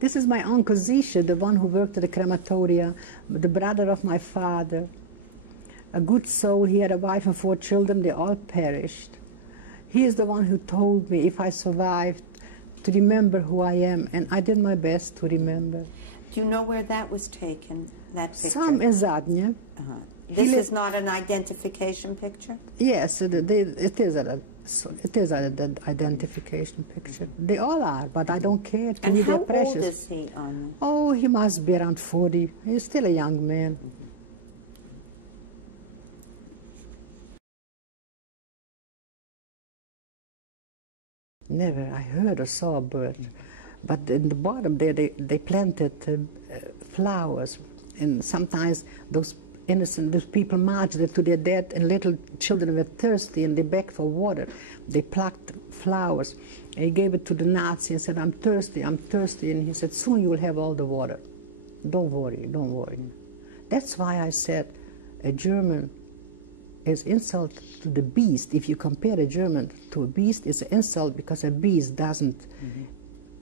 This is my uncle Zysia, the one who worked at the crematoria, the brother of my father. A good soul, he had a wife and 4 children, they all perished. He is the one who told me, if I survived, to remember who I am, and I did my best to remember. Do you know where that was taken, that picture? Some in Zadnje. This is not an identification picture? Yes, it is an identification picture. They all are, but I don't care. To me, they're precious. And how old is he? Oh, he must be around 40. He's still a young man. Never. I heard or saw a bird. But in the bottom there, they planted flowers. And sometimes those people marched to their death, and little children were thirsty and they begged for water. They plucked flowers. And he gave it to the Nazi and said, I'm thirsty, I'm thirsty. And he said, soon you will have all the water. Don't worry, don't worry. That's why I said a German is insult to the beast. If you compare a German to a beast, it's an insult, because a beast doesn't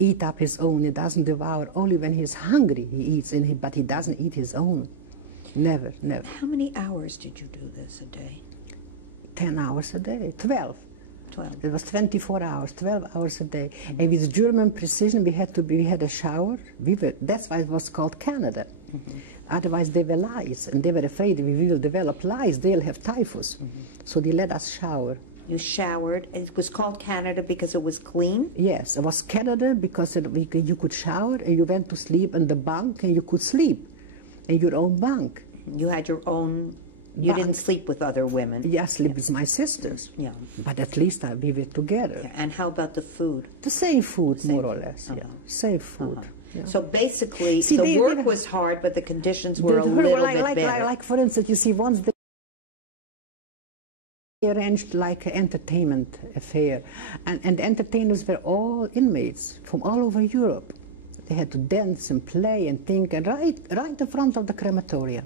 eat up his own. He doesn't devour. Only when he's hungry he eats, but he doesn't eat his own. Never, never. How many hours did you do this a day? 10 hours a day, 12. 12. It was 24 hours, 12 hours a day. And with German precision, we had a shower. That's why it was called Canada. Otherwise, they were lice, and they were afraid if we will develop lice, they'll have typhus. So they let us shower. You showered. It was called Canada because it was clean? Yes, it was Canada because you could shower, and you went to sleep in the bunk, and you could sleep in your own bunk. You had your own... You didn't sleep with other women? Yes, sleep with my sisters. Yeah. But at least we were together. Yeah. And how about the food? The same food, more or less, yeah. Same food. Yeah. So basically, the work was hard, but the conditions were a little bit better. Like, for instance, you see, once they arranged like an entertainment affair, and the entertainers were all inmates from all over Europe. They had to dance and play and think, and right in front of the crematoria.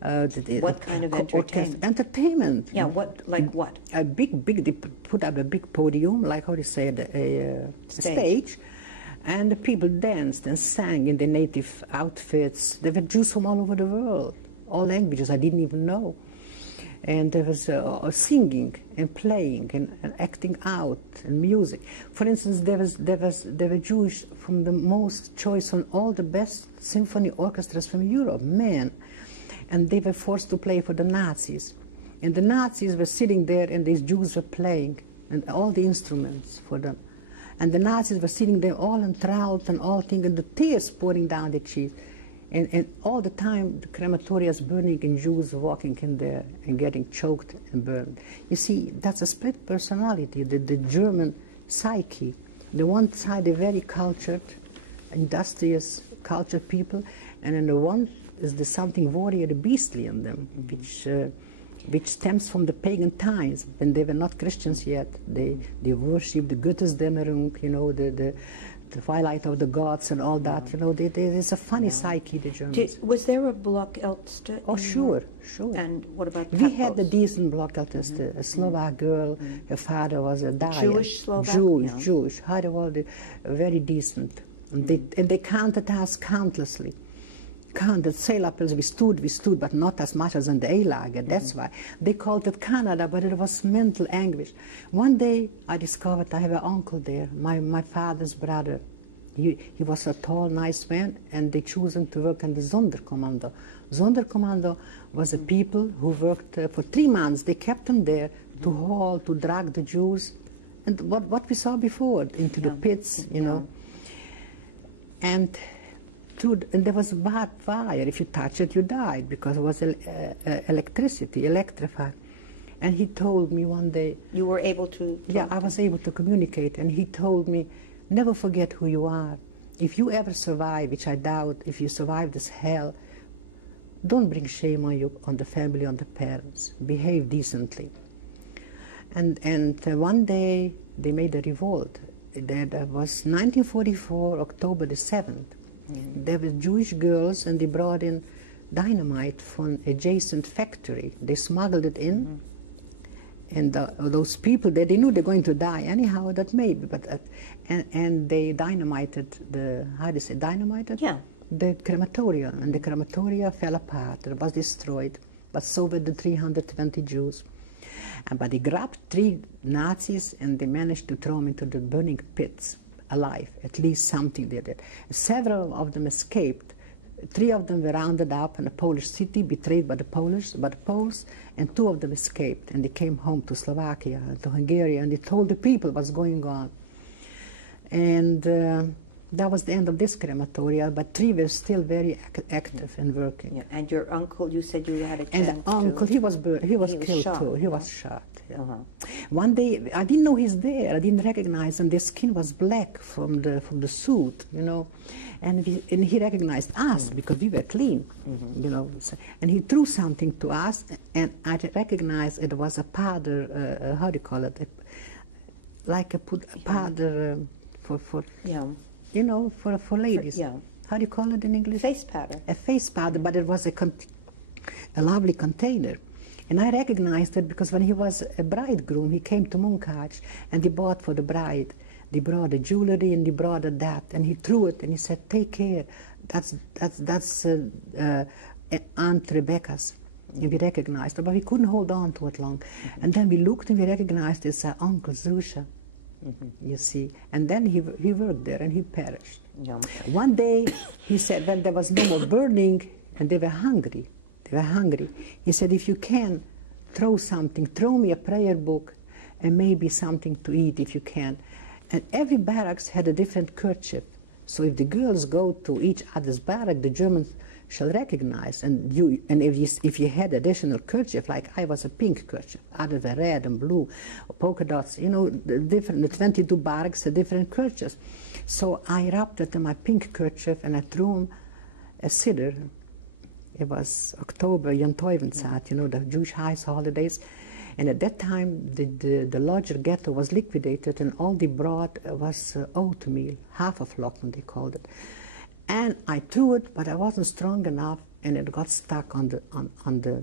What kind of entertainment? Entertainment. Yeah, like what? A big, they put up a big podium, like how do you say it, a stage. And the people danced and sang in their native outfits. There were Jews from all over the world, all languages I didn't even know. And there was singing and playing and acting out and music. For instance, there were Jews from the most choice on all the best symphony orchestras from Europe, men. And they were forced to play for the Nazis. And the Nazis were sitting there, and these Jews were playing, and all the instruments for them. And the Nazis were sitting there all enthralled and all things, and the tears pouring down their cheeks. And all the time, the crematoriums burning and Jews walking in there and getting choked and burned. You see, that's a split personality, the German psyche. The one side, they're very cultured, industrious, cultured people, and on the one is there's something warrior, beastly in them, which stems from the pagan times, when they were not Christians yet. They worshipped the Gottesdämmerung, you know, the twilight of the gods and all that. You know, there's a funny psyche, the Germans. Was there a Blockälteste? Oh, sure. And what about We had a decent Blockälteste, a Slovak girl. Her father was a dyer. Jewish Slovak? Jewish. Very decent. And they counted us countlessly. Counted sailors, we stood, but not as much as in the A-lager. That's why they called it Canada, but it was mental anguish. One day I discovered I have an uncle there, my father's brother. He was a tall, nice man, and they chose him to work in the Sonderkommando. Sonderkommando was a people who worked for 3 months. They kept him there to haul, to drag the Jews, and what we saw before, into the pits, you know. And there was a barbed wire. If you touch it, you died, because it was electricity, electrified. And he told me one day... You were able to... Yeah, I was able to communicate. And he told me, never forget who you are. If you ever survive, which I doubt, if you survive this hell, don't bring shame on you, on the family, on the parents. Behave decently. And one day, they made a revolt. That was 1944, October the 7th. There were Jewish girls, and they brought in dynamite from adjacent factory. They smuggled it in, And those people, they knew they're going to die anyhow, that maybe, but and they dynamited the, how do you say, dynamited? Yeah. The crematoria, and the crematoria fell apart, it was destroyed, but so were the 320 Jews. But they grabbed 3 Nazis and they managed to throw them into the burning pits alive, at least something they did. Several of them escaped. 3 of them were rounded up in a Polish city, betrayed by the Poles, and 2 of them escaped, and they came home to Slovakia, to Hungary, and they told the people what's going on. And that was the end of this crematoria, but 3 were still very active and working. Yeah. And your uncle, you said you had a chance And the uncle, he was killed shot. too. He was shot. Yeah. One day, I didn't know he's there. I didn't recognize him. Their skin was black from the suit, you know. And he recognized us because we were clean, you know. And he threw something to us, and I recognized it was a powder. How do you call it? Like a powder for you know, for ladies. Yeah. How do you call it in English? Face powder. A face powder, but it was a lovely container. And I recognized it because when he was a bridegroom, he came to Munkács and he bought for the bride. They brought the jewelry and they brought that, and he threw it and he said, "Take care, that's Aunt Rebecca's." And we recognized it, but we couldn't hold on to it long. And then we looked and we recognized it's Uncle Zysia, you see. And then he worked there and he perished. Yeah. One day he said, when there was no more burning and they were hungry, he said, "If you can, throw something, throw me a prayer book and maybe something to eat if you can." And every barracks had a different kerchief. So if the girls go to each other's barrack, the Germans shall recognize. And if you had additional kerchief, like I was a pink kerchief, others were red and blue, or polka dots, you know, the 22 barracks had different kerchiefs. So I wrapped it in my pink kerchief and I threw him a siddur. It was October, Jantoivenzeit, you know, the Jewish high holidays. And at that time, the larger ghetto was liquidated, and all they brought was oatmeal, half a flock, they called it. And I threw it, but I wasn't strong enough, and it got stuck on the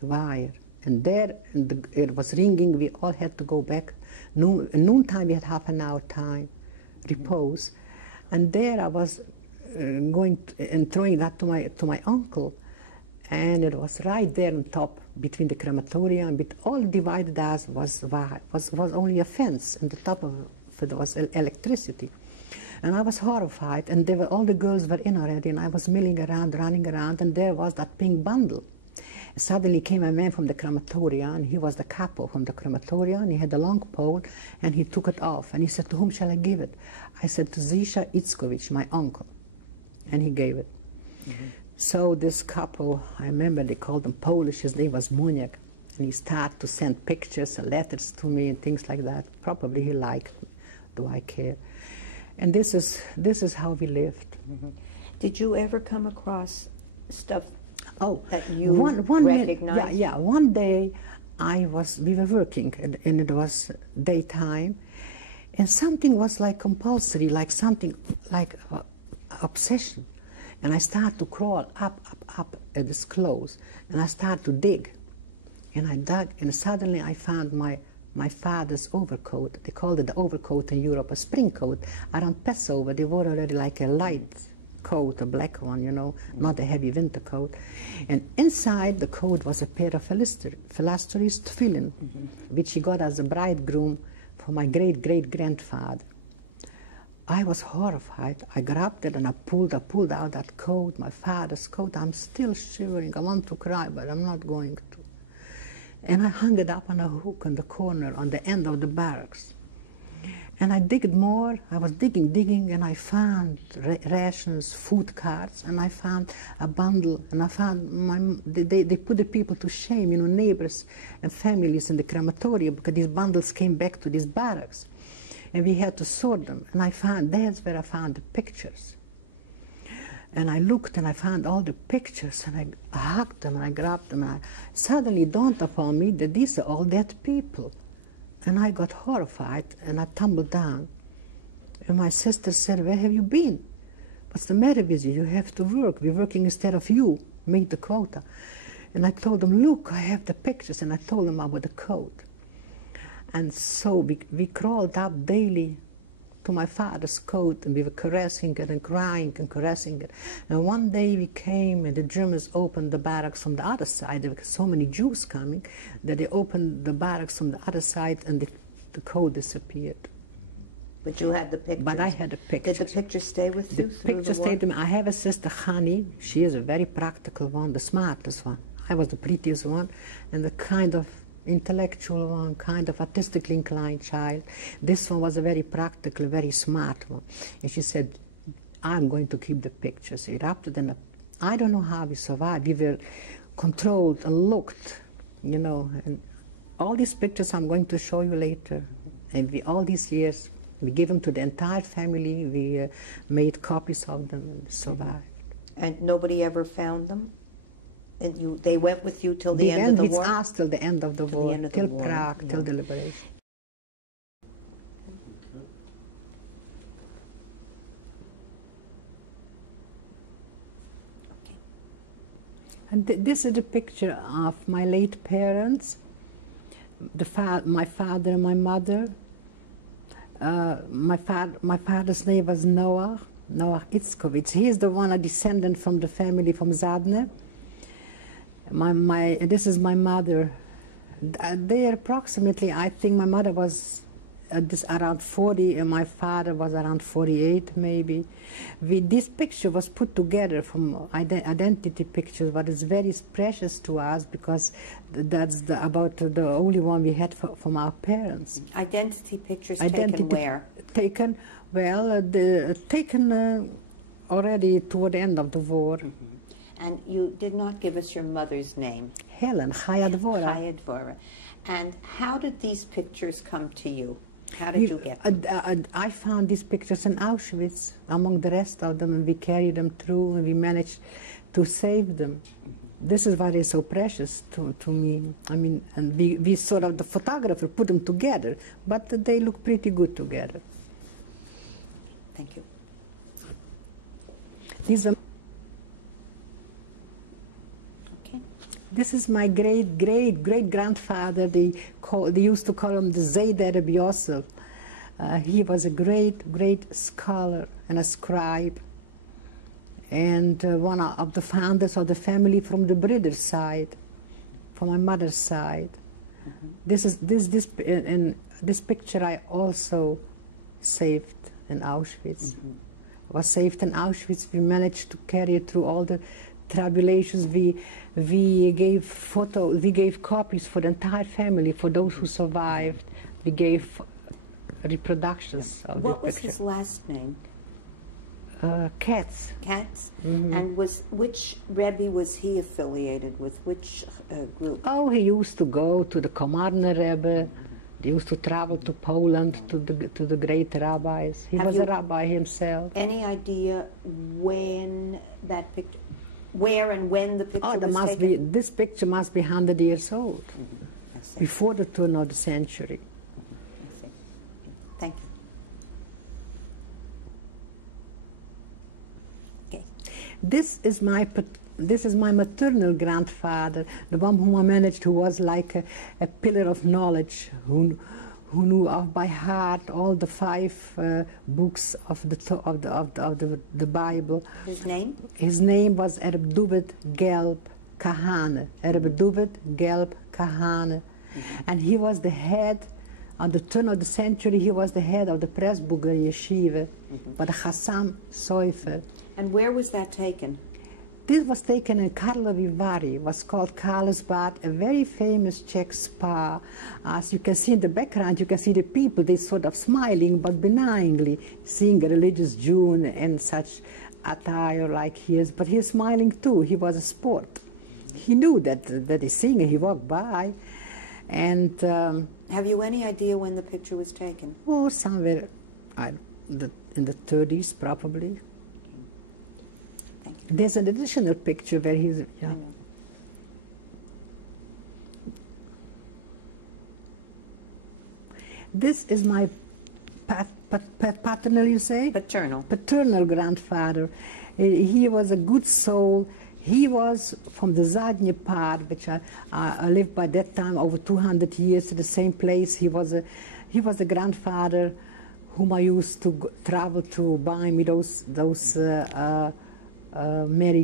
wire. And there, it was ringing. We all had to go back. Noontime, we had half an hour time, repose. And there I was going and throwing that to my uncle. And it was right there on top between the crematoria, and all divided us was only a fence, and the top of it was electricity. And I was horrified, and all the girls were in already, and I was milling around, running around, and there was that pink bundle. And suddenly came a man from the crematoria, and he was the Kapo from the crematoria, and he had a long pole, and he took it off, and he said, "To whom shall I give it?" I said, "To Zysia Iczkowic, my uncle." And he gave it. So this couple, I remember they called him Polish, his name was Moniek, and he started to send pictures and letters to me and things like that. Probably he liked me, do I care? And this is how we lived. Did you ever come across stuff that you recognized? Yeah, one day we were working and it was daytime, and something was like compulsory, like something like obsession. And I started to crawl up at this clothes, and I started to dig. And I dug, and suddenly I found my father's overcoat. They called it the overcoat in Europe, a spring coat. Around Passover, they wore already like a light coat, a black one, you know, not a heavy winter coat. And inside the coat was a pair of phylacteries tefillin, which he got as a bridegroom for my great-great-grandfather. I was horrified. I grabbed it and I pulled out that coat, my father's coat. I'm still shivering. I want to cry, but I'm not going to. And I hung it up on a hook in the corner on the end of the barracks. And I digged more. I was digging, and I found rations, food cards, and I found a bundle, and I found they put the people to shame, you know, neighbors and families in the crematorium, because these bundles came back to these barracks. And we had to sort them. And that's where I found the pictures. And I looked and I found all the pictures, and I hugged them and I grabbed them. And I suddenly dawned upon me that these are all dead people. And I got horrified and I tumbled down. And my sister said, "Where have you been? What's the matter with you? You have to work. We're working instead of you. Make the quota." And I told them, "Look, I have the pictures." And I told them about the coat. And so we crawled up daily to my father's coat, and we were caressing it and crying and caressing it. And one day we came, and the Germans opened the barracks from the other side. There were so many Jews coming that they opened the barracks from the other side, and the coat disappeared. But you had the pictures. But I had the pictures. Did the picture stay with you? The picture stayed with me. I have a sister, Hani. She is a very practical one, the smartest one. I was the prettiest one, and the kind of intellectual one, kind of artistically inclined child. This one was a very practical, very smart one. And she said, I'm going to keep the pictures. We wrapped it in a... I don't know how we survived. We were controlled and looked, you know. And all these pictures I'm going to show you later. And all these years, we gave them to the entire family. We made copies of them and survived. And nobody ever found them? And they went with you till the end of the war? With us till the end of the war, till Prague, till the liberation. Okay. And this is a picture of my late parents, my father and my mother. My father's name was Noah Iczkowic. He is the one, a descendant from the family from Zadne. This is my mother. They approximately, I think my mother was around 40 and my father was around 48 maybe. This picture was put together from identity pictures, but it's very precious to us because that's about the only one we had from our parents. Identity pictures taken where? Taken, well, taken already toward the end of the war. Mm-hmm. And you did not give us your mother's name. Helen, Chaya Dvora. Chaya Dvora. And how did these pictures come to you? How did you get them? I found these pictures in Auschwitz, among the rest of them, and we carried them through, and we managed to save them. This is why they're so precious to me. I mean, and we sort of, the photographer put them together, but they look pretty good together. Thank you. These are... This is my great-great-great-grandfather. They used to call him the Zayd Arab Yosef. He was a great scholar and a scribe, and one of the founders of the family from the British side, from my mother's side. Mm-hmm. This picture I also saved in Auschwitz. Mm-hmm. Was saved in Auschwitz. We managed to carry it through all the tribulations. We gave copies for the entire family, for those who survived. We gave reproductions of the picture. What was his last name? Katz. Katz? Mm-hmm. And which Rebbe was he affiliated with? Which group? Oh, he used to go to the Komarne Rebbe. They used to travel to Poland to the great rabbis. He was a rabbi himself. Any idea when that picture... Where and when the picture was taken? This picture must be 100 years old, mm-hmm. Before the turn of the century. I see. Thank you. Okay. This is my maternal grandfather, the one whom I managed, who was like a pillar of knowledge, who knew off by heart all the 5 books of the Bible. His name? His name was Erb Duvet Gelb Kahane. Erb Duvet Gelb Kahane. Mm-hmm. And he was the head, on the turn of the century, he was the head of the Pressburger Yeshiva, by the Chassam Sofer. And where was that taken? This was taken in Karlovy Vary. It was called Carlsbad, a very famous Czech spa. As you can see in the background, you can see the people, they sort of smiling, but benignly, seeing a religious Jew in such attire like his. But he's smiling too. He was a sport. He knew that he's seeing it. He walked by. And have you any idea when the picture was taken? Oh, somewhere in the 30s, probably. There's an additional picture where he's... Yeah. This is my paternal, you say? Paternal. Paternal grandfather. He was a good soul. He was from the Zysia part, which I lived by that time over 200 years in the same place. He was a grandfather whom I used to travel to buy me those Mary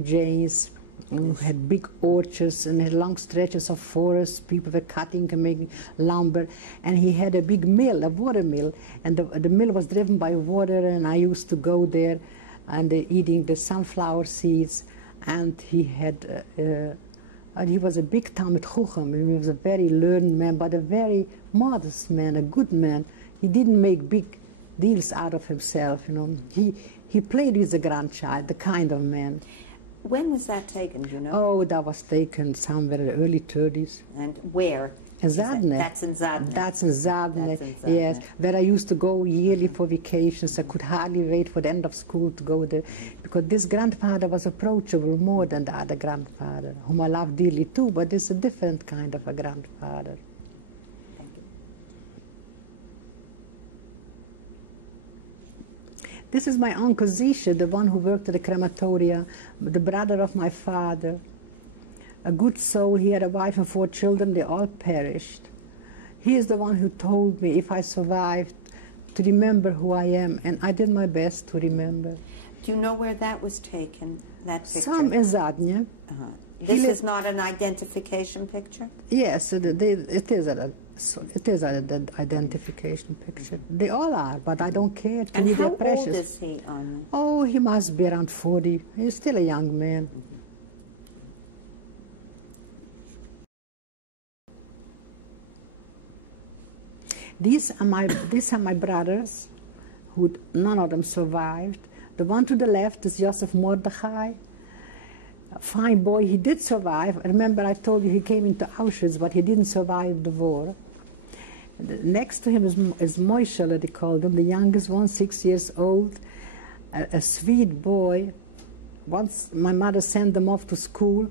Janes, who had big orchards and had long stretches of forest. People were cutting and making lumber. And he had a big mill, a water mill, and the mill was driven by water, and I used to go there and eating the sunflower seeds. And he had, and he was a big Talmid Chacham, and he was a very learned man, but a very modest man, a good man. He didn't make big deals out of himself, you know. He played with the grandchild, the kind of man. When was that taken, do you know? Oh, that was taken somewhere in the early 30s. And where? In Zadne. That's in Zadne. That's in Zadne, yes. Where I used to go yearly for vacations. I could hardly wait for the end of school to go there, because this grandfather was approachable more than the other grandfather, whom I love dearly too, but it's a different kind of a grandfather. Thank you. This is my uncle Zysia, the one who worked at the crematoria, the brother of my father. A good soul. He had a wife and 4 children. They all perished. He is the one who told me, if I survived, to remember who I am, and I did my best to remember. Do you know where that was taken, that picture? Some in Zadne. This is not an identification picture? Yes, it is an identification picture. They all are, but I don't care. To and me, how they're precious. old is he? Oh, he must be around 40. He's still a young man. These are my brothers, who none of them survived. The one to the left is Joseph Mordechai. A fine boy, he did survive. Remember, I told you he came into Auschwitz, but he didn't survive the war. Next to him is Moishele, they called him, the youngest one, 6 years old, a sweet boy. Once my mother sent them off to school,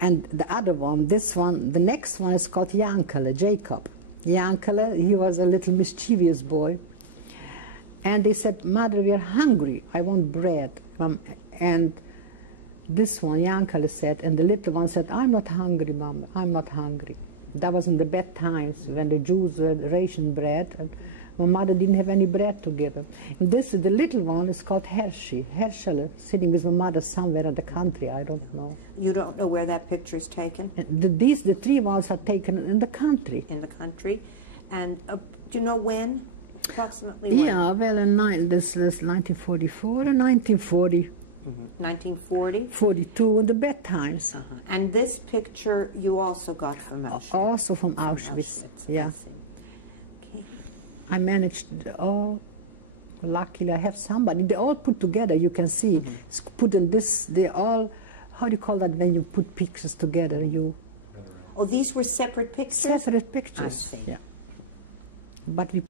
and the other one, this one, the next one is called Yankele, Jacob. Yankele, he was a little mischievous boy. And they said, Mother, we are hungry, I want bread. And this one, Yankele, said, and the little one said, I'm not hungry, Mom, I'm not hungry. That was in the bad times when the Jews rationed bread, and my mother didn't have any bread to give him. And the little one is called Herschel, sitting with my mother somewhere in the country, I don't know. You don't know where that picture is taken? The 3 ones are taken in the country. In the country. And do you know when? Approximately when? Yeah, well, this is 1944 or 1940. 1940? 42, in the bad times. And this picture you also got from Auschwitz? Also from Auschwitz, yeah. Okay. I managed, luckily I have somebody. They all put together, you can see. It's put in this, they all, how do you call that when you put pictures together? Oh, these were separate pictures? Separate pictures, I see. yeah. But we